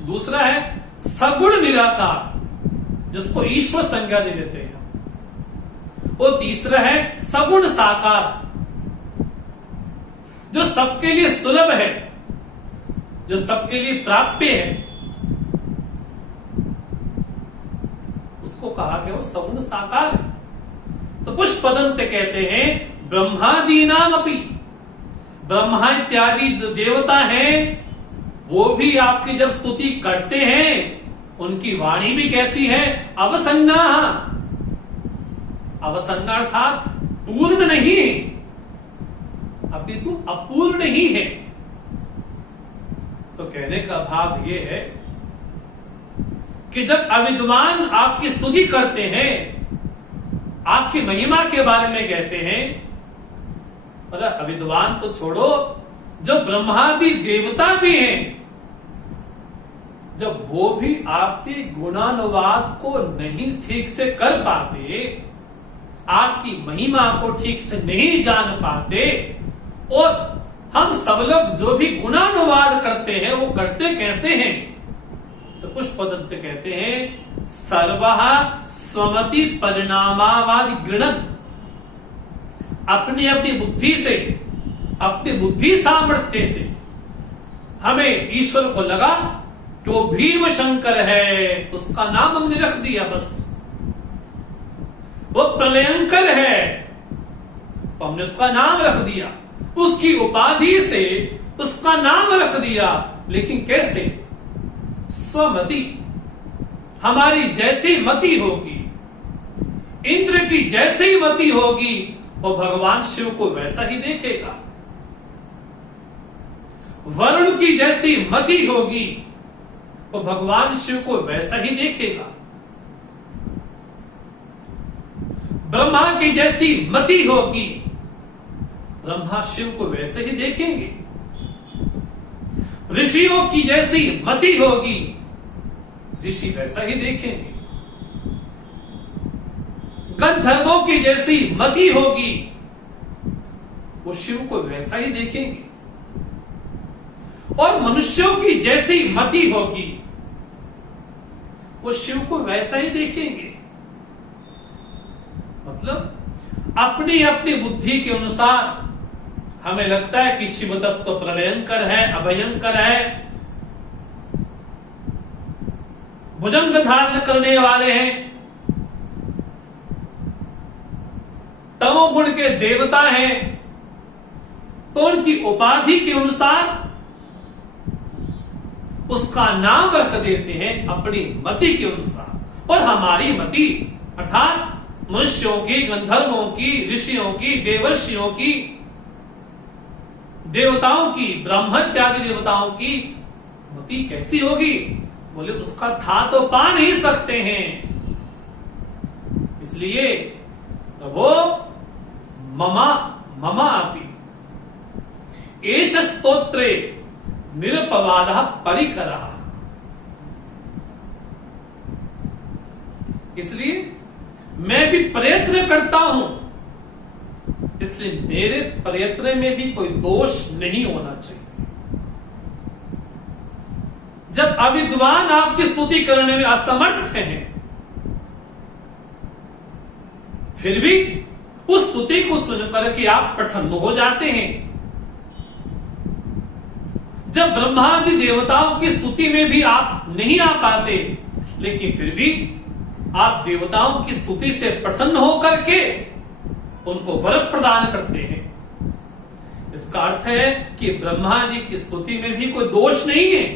दूसरा है सगुण निराकार, जिसको ईश्वर संज्ञा दे देते हैं। और तीसरा है सगुण साकार, जो सबके लिए सुलभ है, जो सबके लिए प्राप्य है, उसको कहा गया वो सगुण साकार है। तो पुष्पदंत कहते हैं ब्रह्मादीनाम अपि, ब्रह्मा इत्यादि देवता हैं, वो भी आपकी जब स्तुति करते हैं, उनकी वाणी भी कैसी है? अवसन्ना। अवसन्ना अर्थात पूर्ण नहीं, अभी तो अपूर्ण ही है। तो कहने का भाव यह है कि जब अविद्वान आपकी स्तुति करते हैं, आपकी महिमा के बारे में कहते हैं, मतलब अविद्वान तो छोड़ो, जो ब्रह्मादि देवता भी हैं, जब वो भी आपके गुणानुवाद को नहीं ठीक से कर पाते, आपकी महिमा को ठीक से नहीं जान पाते, और हम सब लोग जो भी गुणानुवाद करते हैं, वो करते कैसे हैं? तो पुष्पदंत कहते हैं सर्वः स्वमति परिणामावादि गृणन, अपनी अपनी बुद्धि से, अपनी बुद्धि सामर्थ्य से हमें ईश्वर को लगा कि वो भीम शंकर है, तो उसका नाम हमने रख दिया। बस वो प्रलयंकर है, तो हमने उसका नाम रख दिया, उसकी उपाधि से उसका नाम रख दिया। लेकिन कैसे? स्वमति, हमारी जैसी मति होगी, इंद्र की जैसी मति होगी, वो भगवान शिव को वैसा ही देखेगा। वरुण की जैसी मति होगी, वो भगवान शिव को वैसा ही देखेगा। ब्रह्मा की जैसी मति होगी, ब्रह्मा शिव को वैसे ही देखेंगे। ऋषियों की जैसी मति होगी, ऋषि वैसा ही देखेंगे। गंधर्वों की जैसी मति होगी, वो शिव को वैसा ही देखेंगे। और मनुष्यों की जैसी मति होगी, वो शिव को वैसा ही देखेंगे। मतलब अपनी अपनी बुद्धि के अनुसार हमें लगता है कि शिव तत्व तो प्रलयंकर है, अभयंकर है, भुजंग धारण करने वाले हैं, तमोगुण के देवता हैं। तो उनकी उपाधि के अनुसार उसका नाम रख देते हैं अपनी मति के अनुसार। और हमारी मति अर्थात मनुष्यों की, गंधर्वों की, ऋषियों की, देवर्षियों की, देवताओं की, ब्रह्म इत्यादि देवताओं की मति कैसी होगी? बोले उसका था तो पा नहीं सकते हैं। इसलिए तो वो ममा अपि एष स्तोत्रे निरपवादः परिकरः। इसलिए मैं भी प्रयत्न करता हूं, इसलिए मेरे प्रयत्न में भी कोई दोष नहीं होना चाहिए। जब अविद्वान आपकी स्तुति करने में असमर्थ हैं, फिर भी उस स्तुति को सुनकर के आप प्रसन्न हो जाते हैं। जब ब्रह्मादि देवताओं की स्तुति में भी आप नहीं आ पाते, लेकिन फिर भी आप देवताओं की स्तुति से प्रसन्न होकर के उनको वर प्रदान करते हैं। इसका अर्थ है कि ब्रह्मा जी की स्तुति में भी कोई दोष नहीं है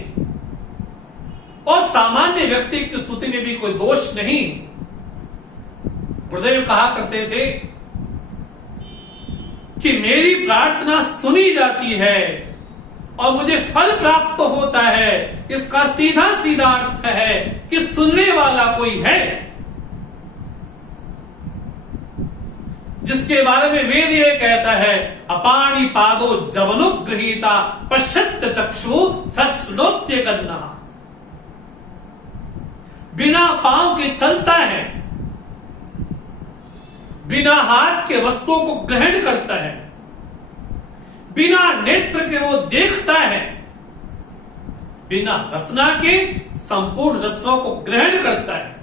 और सामान्य व्यक्ति की स्तुति में भी कोई दोष नहीं। गुरुदेव कहा करते थे कि मेरी प्रार्थना सुनी जाती है और मुझे फल प्राप्त होता है। इसका सीधा सीधा अर्थ है कि सुनने वाला कोई है, जिसके बारे में वेद ये कहता है अपाणि पादो जवनुगृहीता पश्यत चक्षु सश्नोत्य करना। बिना पांव के चलता है, बिना हाथ के वस्तुओं को ग्रहण करता है, बिना नेत्र के वो देखता है, बिना रसना के संपूर्ण रसों को ग्रहण करता है।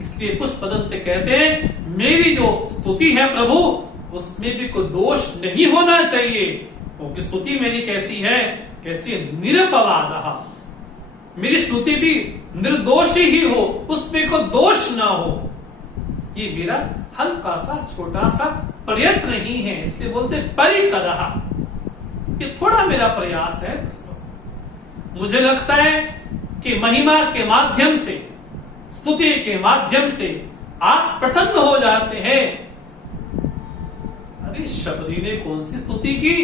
इसलिए पुष्पदंत कहते हैं मेरी जो स्तुति है प्रभु, उसमें भी कोई दोष नहीं होना चाहिए, क्योंकि स्तुति मेरी कैसी है? कैसी? निरपवादः। मेरी स्तुति भी निर्दोषी ही हो, उसमें कोई दोष ना हो। ये मेरा हल्का सा छोटा सा प्रयत्न ही है, इसलिए बोलते परिकरः। ये थोड़ा मेरा प्रयास है। मुझे लगता है कि महिमा के माध्यम से, स्तुति के माध्यम से आप प्रसन्न हो जाते हैं। अरे शबरी ने कौन सी स्तुति की?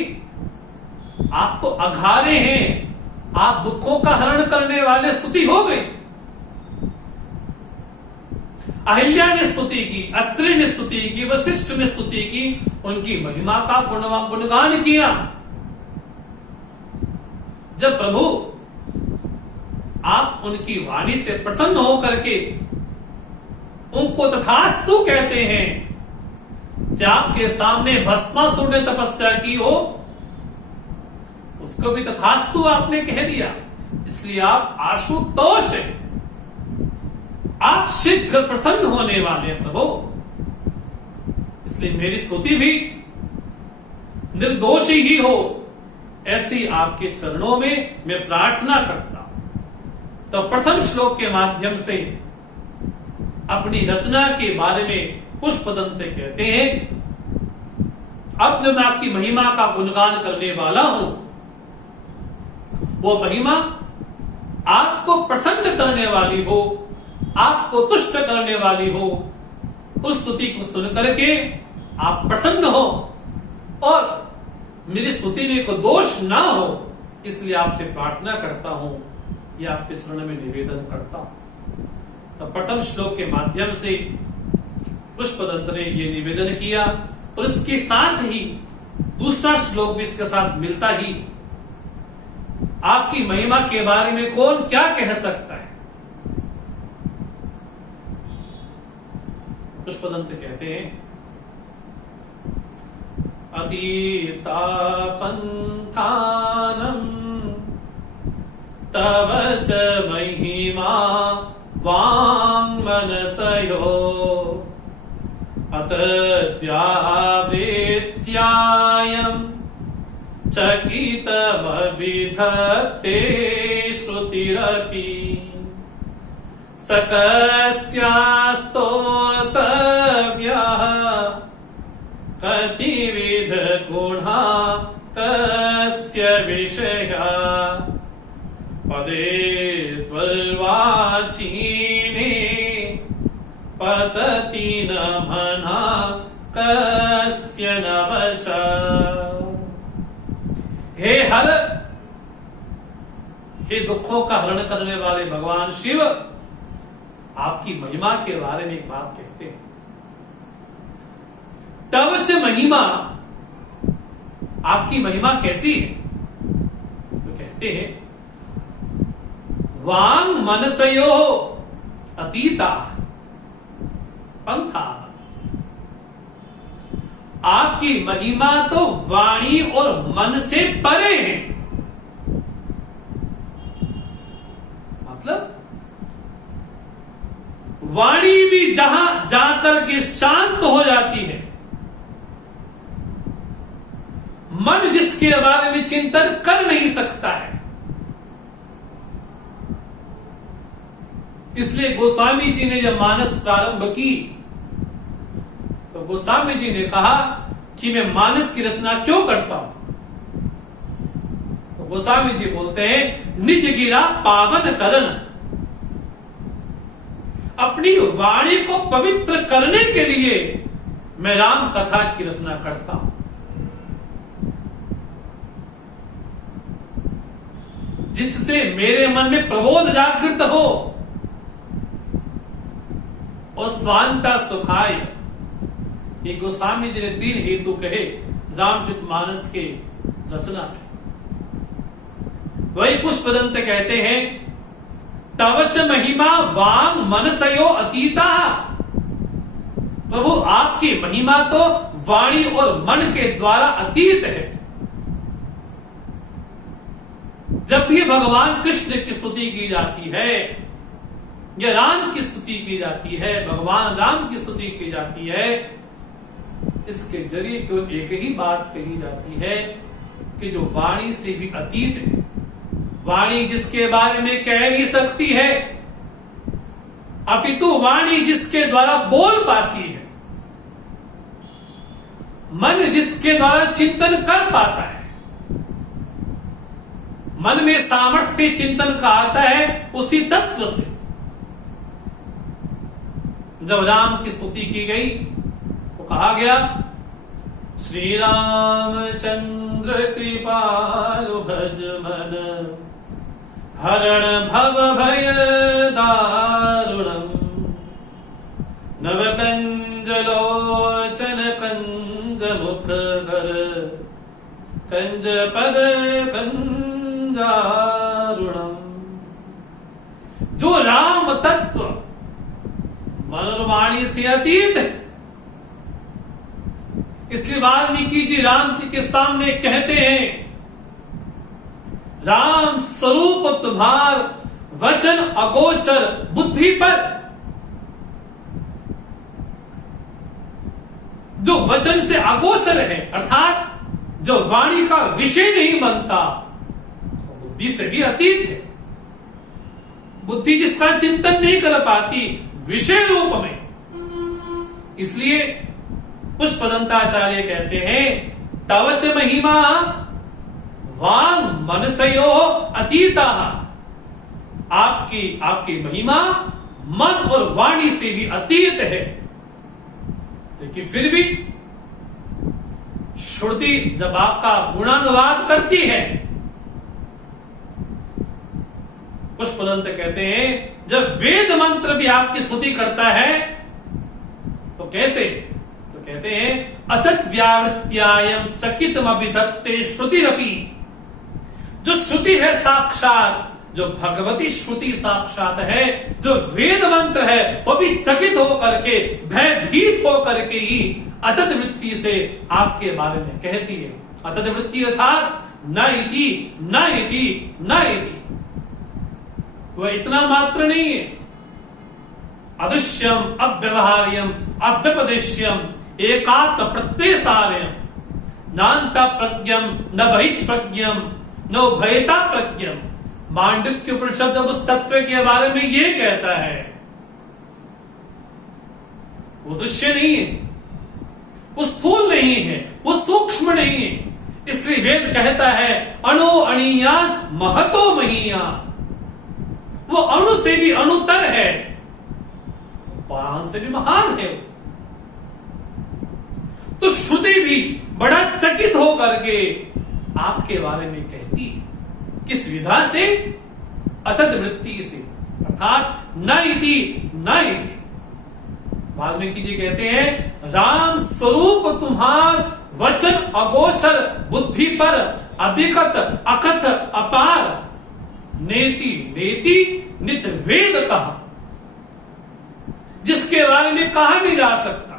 आप तो अघारे हैं, आप दुखों का हरण करने वाले स्तुति हो गई। अहिल्या ने स्तुति की, अत्रि ने स्तुति की, वशिष्ठ ने स्तुति की, उनकी महिमा का गुणगान किया। जब प्रभु आप उनकी वाणी से प्रसन्न होकर के उनको तथास्तु कहते हैं, कि आपके सामने भस्मासुर ने तपस्या की हो, उसको भी तथास्तु आपने कह दिया। इसलिए आप आशुतोष हैं, आप शीघ्र प्रसन्न होने वाले हैं प्रभु। इसलिए मेरी स्तुति भी निर्दोषी ही हो, ऐसी आपके चरणों में मैं प्रार्थना करता हूं। तो प्रथम श्लोक के माध्यम से अपनी रचना के बारे में पुष्पदंत कहते हैं, अब जो मैं आपकी महिमा का गुणगान करने वाला हूं, वो महिमा आपको प्रसन्न करने वाली हो, आपको तुष्ट करने वाली हो। उस स्तुति को सुनकर के आप प्रसन्न हो और मेरी स्तुति में कोई दोष ना हो, इसलिए आपसे प्रार्थना करता हूं, ये आपके चरण में निवेदन करता हूं। तो प्रथम श्लोक के माध्यम से पुष्पदंत ने यह निवेदन किया और इसके साथ ही दूसरा श्लोक भी इसके साथ मिलता ही। आपकी महिमा के बारे में कौन क्या कह सकता है? पुष्पदंत कहते हैं अतीतापन्थानम् तव च महिमा वाङ्मनसयो अतद्यावृत्यायम् चकितमभिधत्ते श्रुतिरपि सकस्यास्तोतव्यः कतिविध गुणा कस्य विषया पदे त्वल्वाचीने पतति न मना कस्य न वचा। हे हर, हे दुखों का हरण करने वाले भगवान शिव, आपकी महिमा के बारे में एक बात कहते हैं। तव च महिमा, आपकी महिमा कैसी है? तो कहते हैं वांग मनसयो अतीता पंथा। आपकी महिमा तो वाणी और मन से परे है। मतलब वाणी भी जहां जाकर के शांत हो जाती है, मन जिसके बारे में चिंतन कर नहीं सकता है। इसलिए गोस्वामी जी ने जब मानस प्रारंभ की तो गोस्वामी जी ने कहा कि मैं मानस की रचना क्यों करता हूं। तो गोस्वामी जी बोलते हैं निज गिरा पावन करण, अपनी वाणी को पवित्र करने के लिए मैं राम कथा की रचना करता हूं, जिससे मेरे मन में प्रबोध जागृत हो और स्वांता सुखाय। ये गोस्वामी जी ने 3 हेतु कहे रामचरितमानस के रचना में। वही पुष्पदंत कहते हैं तवच महिमा वांग मनसयो अतीता। प्रभु आपकी महिमा तो वाणी और मन के द्वारा अतीत है। जब भी भगवान कृष्ण की स्तुति की जाती है या राम की स्तुति की जाती है, भगवान राम की स्तुति की जाती है, इसके जरिए केवल एक ही बात कही जाती है कि जो वाणी से भी अतीत है, वाणी जिसके बारे में कह नहीं सकती है, अपितु वाणी जिसके द्वारा बोल पाती है, मन जिसके द्वारा चिंतन कर पाता है, मन में सामर्थ्य चिंतन का आता है उसी तत्व से। जब राम की स्तुति की गई तो कहा गया श्री रामचंद्र कृपालु भज मन, हरण भव भय दारुणम, नव कंज लोचन कंज मुख कर, कंज पद कंजारुणम। जो राम तत्व मन और वाणी से अतीत है, इसलिए वाल्मीकि जी राम जी के सामने कहते हैं राम स्वरूप तुम्हार वचन अगोचर बुद्धि पर। जो वचन से अगोचर है अर्थात जो वाणी का विषय नहीं बनता, बुद्धि से भी अतीत है। बुद्धि जिसका चिंतन नहीं कर पाती विषय रूप में। इसलिए पुष्पदंताचार्य कहते हैं तवच महिमा वांग मनसयो अतीता। आपकी महिमा मन और वाणी से भी अतीत है। लेकिन फिर भी श्रुति जब आपका गुणानुवाद करती है, पुष्पदंत कहते हैं जब वेद मंत्र भी आपकी स्तुति करता है तो कैसे? तो कहते हैं अतत व्यावृत्यायम चकितम अभिधत्ते श्रुतिरपि। जो श्रुति है साक्षात, जो भगवती श्रुति साक्षात है, जो वेद मंत्र है, वो भी चकित होकर के भयभीत होकर के ही अतत वृत्ति से आपके बारे में कहती है। अतत वृत्ति अर्थात न इति न इति न इति। वह इतना मात्र नहीं है, अदृश्यम अव्यवहार्यम अव्यपदेश्यम एकात्म प्रत्ययसार्यम नान्त प्रज्ञम न बहिष्प्रज्ञम न उभयता प्रज्ञम। मांडुक्य उपनिषद उस तत्व के बारे में ये कहता है, वो दृश्य नहीं है, वो स्थूल नहीं है, वो सूक्ष्म नहीं है। इसलिए वेद कहता है अणो अणीयान महतो महीयान। वो अणु से भी अणुतर है, प्राण से भी महान है। तो श्रुति भी बड़ा चकित होकर के आपके बारे में कहती, किस विधा से? अतद वृत्ति से, अर्थात न इति न इति। वाल्मीकि जी कहते हैं, राम स्वरूप तुम्हार वचन अगोचर, बुद्धि पर अभिकत अकथ अपार, नेति नेति नित वेद कहा, जिसके बारे में कहा नहीं जा सकता।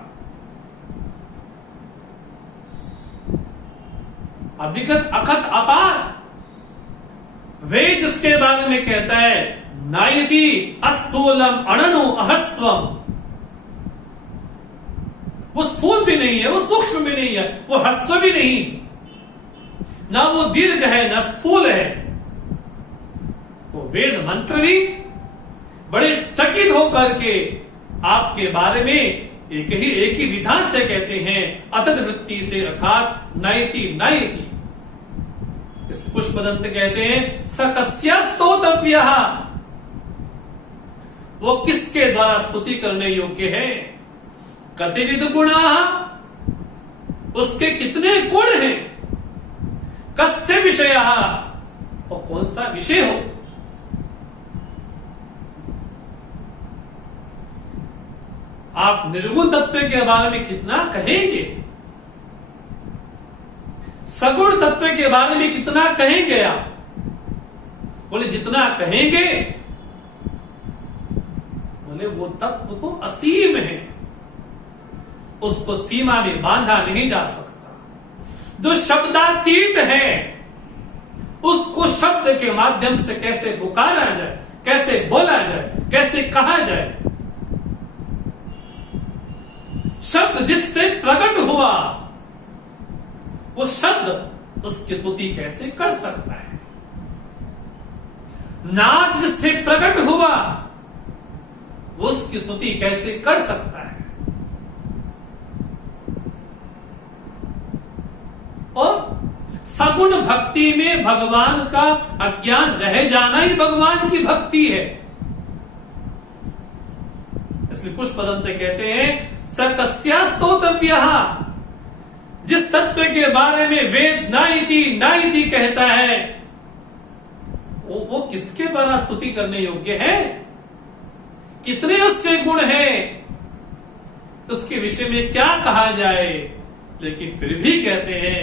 अभिगत अकथ अपार, वेद जिसके बारे में कहता है, नायति अस्थूलम अणनु अहस्वम, वो स्थूल भी नहीं है, वो सूक्ष्म भी नहीं है, वो ह्रस्व भी नहीं, ना वो दीर्घ है ना स्थूल है। तो वेद मंत्र भी बड़े चकित होकर के आपके बारे में एक ही विधान से कहते हैं, अतद वृत्ति से, अर्थात नयति नयति। इस पुष्पदंत कहते हैं, स कस्या स्तोतव्यः, वो किसके द्वारा स्तुति करने योग्य है? कतिविद गुणाः, उसके कितने गुण हैं? कस्य विषयः, और कौन सा विषय हो? आप निर्गुण तत्व के बारे में कितना कहेंगे? सगुण तत्व के बारे में कितना कहेंगे आप? बोले जितना कहेंगे, बोले वो तत्व तो असीम है, उसको सीमा में बांधा नहीं जा सकता। जो शब्दातीत है, उसको शब्द के माध्यम से कैसे पुकारा जाए, कैसे बोला जाए, कैसे कहा जाए। शब्द जिससे प्रकट हुआ, वो शब्द उसकी स्तुति कैसे कर सकता है? नाद जिससे प्रकट हुआ, वो उसकी स्तुति कैसे कर सकता है? और सगुण भक्ति में भगवान का अज्ञान रह जाना ही भगवान की भक्ति है। इसलिए पुष्पदंत कहते हैं, स कस्या स्तोतव्यः, जिस तत्व के बारे में वेद नाइति नाइति कहता है, वो किसके द्वारा स्तुति करने योग्य है? कितने उसके गुण हैं, उसके विषय में क्या कहा जाए? लेकिन फिर भी कहते हैं,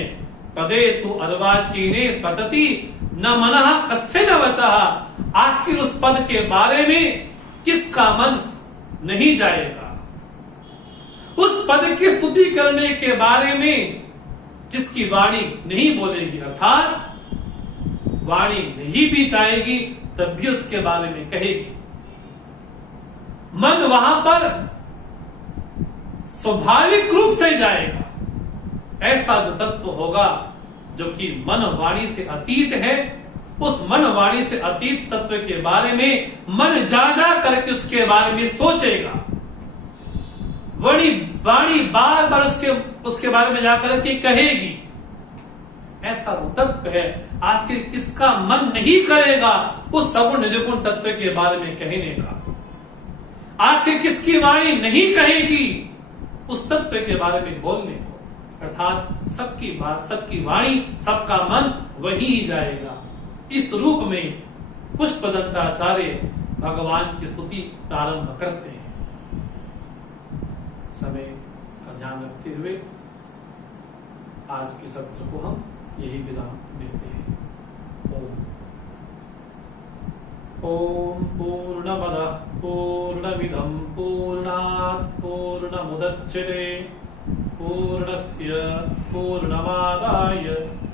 पदे तु अर्वाचीने पतति न मनः कस्य न वचः, आखिर उस पद के बारे में किसका मन नहीं जाएगा? उस पद की स्तुति करने के बारे में जिसकी वाणी नहीं बोलेगी, अर्थात वाणी नहीं भी चाहेगी, तब भी उसके बारे में कहेगी। मन वहां पर स्वाभाविक रूप से जाएगा। ऐसा जो तत्व होगा जो कि मन वाणी से अतीत है, उस मन वाणी से अतीत तत्व के बारे में मन जा करके उसके बारे में सोचेगा। वाणी बार बार उसके बारे में जाकर के कहेगी। ऐसा वो तत्व है। आखिर किसका मन नहीं करेगा उस सगुण निर्गुण तत्व के बारे में कहने का? आखिर किसकी वाणी नहीं कहेगी उस तत्व के बारे में बोलने को? अर्थात सबकी बात, सबकी वाणी, सबका मन वही ही जाएगा। इस रूप में पुष्पदंताचार्य भगवान की स्तुति प्रारंभ करते हैं। समय का ध्यान रखते हुए आज के सत्र को हम यही विराम देते हैं। ओम पूर्णमदः पूर्णमिदं पूर्णात् पूर्णमुदच्यते पूर्णस्य पूर्णमादाय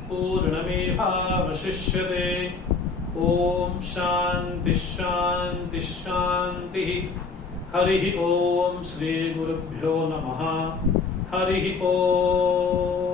पूर्णमेवावशिष्यते। ओम शांति शांति शांति। हरि ओम। श्री गुरुभ्यो नमः। हरि ओम।